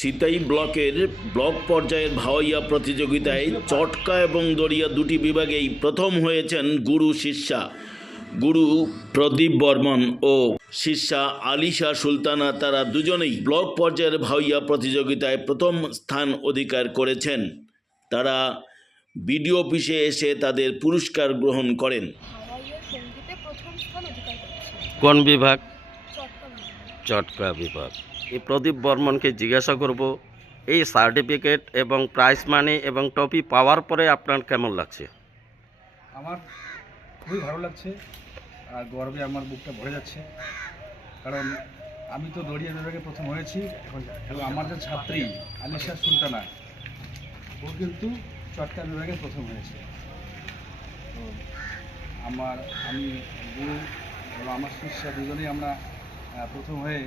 সিতাই ব্লকের ব্লক পর্যায়ের ভাওয়াইয়া প্রতিযোগিতায় চটকা এবং দরিয়া দুটি বিভাগেই প্রথম হয়েছেন গুরু শিষ্যা গুরু প্রদীপ বর্মন ও শিষ্যা আলিশা সুলতানা। তারা দুজনেই ব্লক পর্যায়ের ভাওয়াইয়া প্রতিযোগিতায় প্রথম স্থান অধিকার করেছেন। তারা বিডিও অফিসে এসে তাদের পুরস্কার গ্রহণ করেন। কোন বিভাগ। চটকা বিভাগ। এই প্রদীপ বর্মনকে জিজ্ঞাসা করব, এই সার্টিফিকেট এবং প্রাইজ মানি এবং টপি পাওয়ার পরে আপনার কেমন লাগছে? আমার খুবই ভালো লাগছে, আর গর্বে আমার বুকটা ভরে যাচ্ছে। কারণ আমি তো দড়িয়া বিভাগে প্রথম হয়েছি, এবং আমার যে ছাত্রী আলিশা সুলতানা, ও কিন্তু চটকা বিভাগে প্রথম হয়েছে। তো আমার, আমি গুরু এবং আমার শিষ্যা দুজনেই আমরা প্রথম হয়ে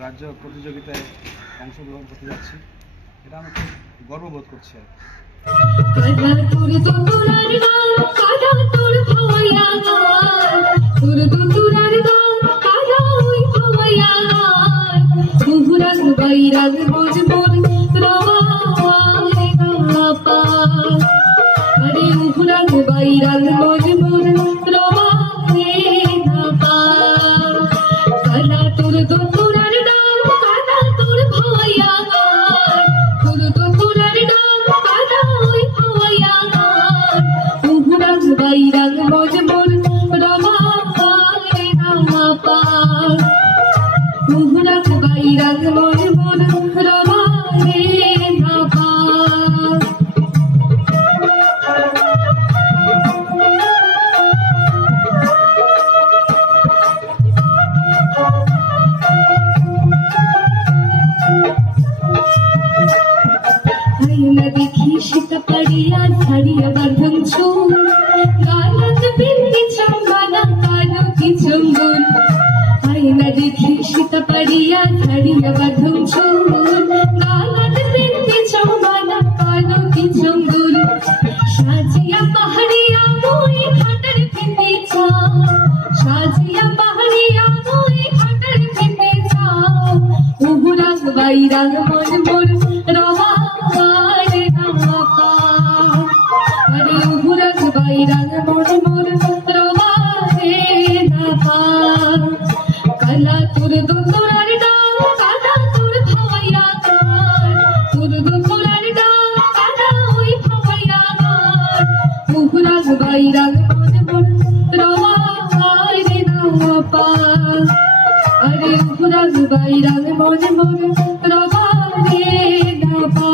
রাজ্য প্রতিযোগিতায় অংশগ্রহণ করতে যাচ্ছি। এটা আমি খুব গর্ববোধ করছি আর কি। কাদা তোর দোতরার গান কাদা তোর ভাওয়াইয়া সীতা পাড়িয়া ঝাড়িয়া বাঁধন চুল গালাত বিন্দি চম্বানা কালো কি চম্বুল বাঁধন চুল গালাত বিন্দি চম্বানা কালো কি চম্বুল সাজিয়া পাহাড়িয়া মই ঘাটের ফিতে চাও সাজিয়া পাহাড়িয়া মই ঘাটের ফিতে চাও উহুরাগ বাইরাগ মন মোর রবারে রাপা আরে উহুরাগ বাইরাগ মন মোর রবারে রাপা কালা তোর দোতরার বাজবাই রাগ মন মোর রবাবে দাবা